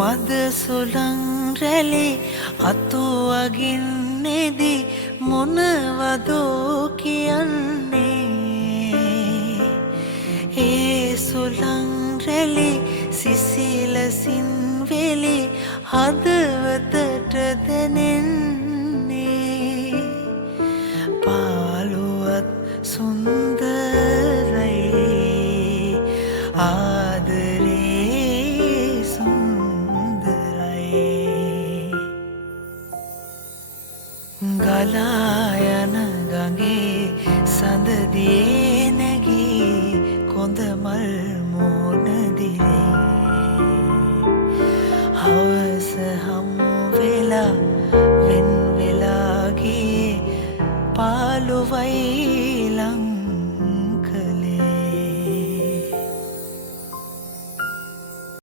මද සුළං රැලි අතු අගින්නේදී මොනවදෝ කියන්නේ ඒ සුළං රැලි සිසිලසින් වෙලි හදවතට දැනෙන්නේ පාළුවත් සුන්දරයි ආදරේ සුන්දරයි ගලා යන ගඟේ සඳදියේ නැගී කොඳමල් මෝන දිලේ හවස